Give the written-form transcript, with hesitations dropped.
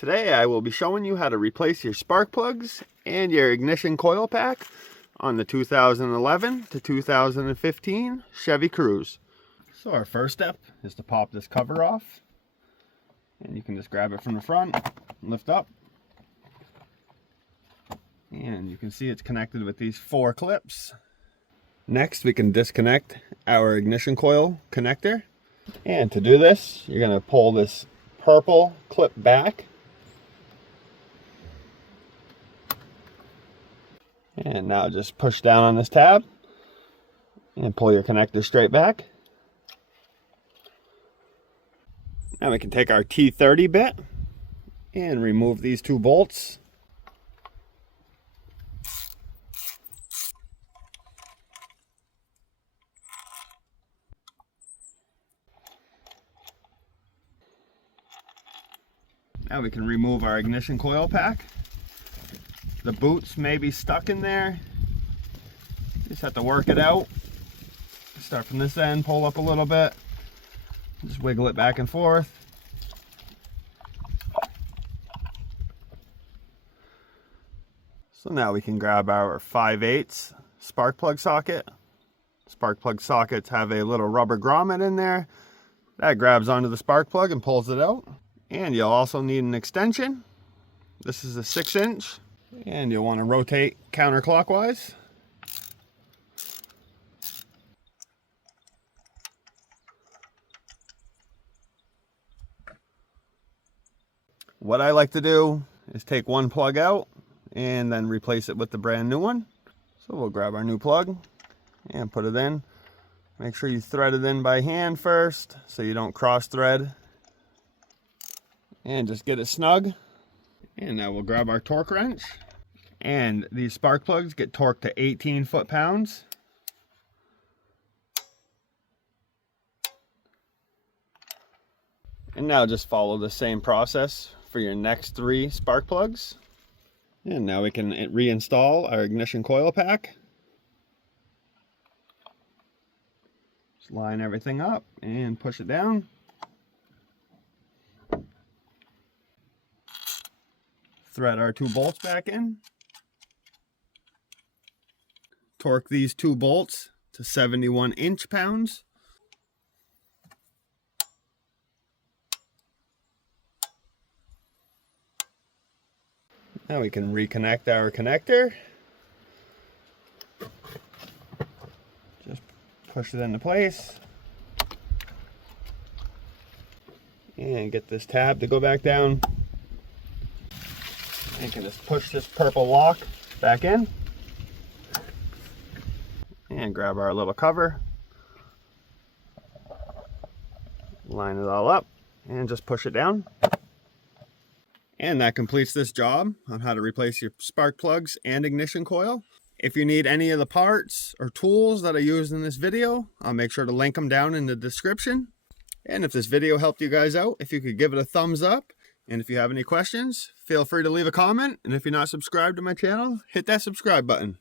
Today I will be showing you how to replace your spark plugs and your ignition coil pack on the 2011 to 2015 Chevy Cruze. So our first step is to pop this cover off, and you can just grab it from the front, lift up, and you can see it's connected with these 4 clips. Next we can disconnect our ignition coil connector, and to do this you're going to pull this purple clip back. And now just push down on this tab and pull your connector straight back. Now we can take our T30 bit and remove these 2 bolts. Now we can remove our ignition coil pack. The boots may be stuck in there. Just have to work it out. Start from this end, pull up a little bit. Just wiggle it back and forth. So now we can grab our 5/8 spark plug socket. Spark plug sockets have a little rubber grommet in there. That grabs onto the spark plug and pulls it out. And you'll also need an extension. This is a 6-inch. And you'll want to rotate counterclockwise. What I like to do is take one plug out and then replace it with the brand new one. So we'll grab our new plug and put it in. Make sure you thread it in by hand first so you don't cross thread. And just get it snug. And now we'll grab our torque wrench. And these spark plugs get torqued to 18 foot-pounds. And now just follow the same process for your next 3 spark plugs. And now we can reinstall our ignition coil pack. Just line everything up and push it down. Thread our 2 bolts back in. Torque these 2 bolts to 71 inch-pounds. Now we can reconnect our connector. Just push it into place. And get this tab to go back down. And you can just push this purple lock back in. And grab our little cover. Line it all up and just push it down. And that completes this job on how to replace your spark plugs and ignition coil. If you need any of the parts or tools that I used in this video, I'll make sure to link them down in the description. And if this video helped you guys out, if you could give it a thumbs up. And if you have any questions, feel free to leave a comment. And if you're not subscribed to my channel, hit that subscribe button.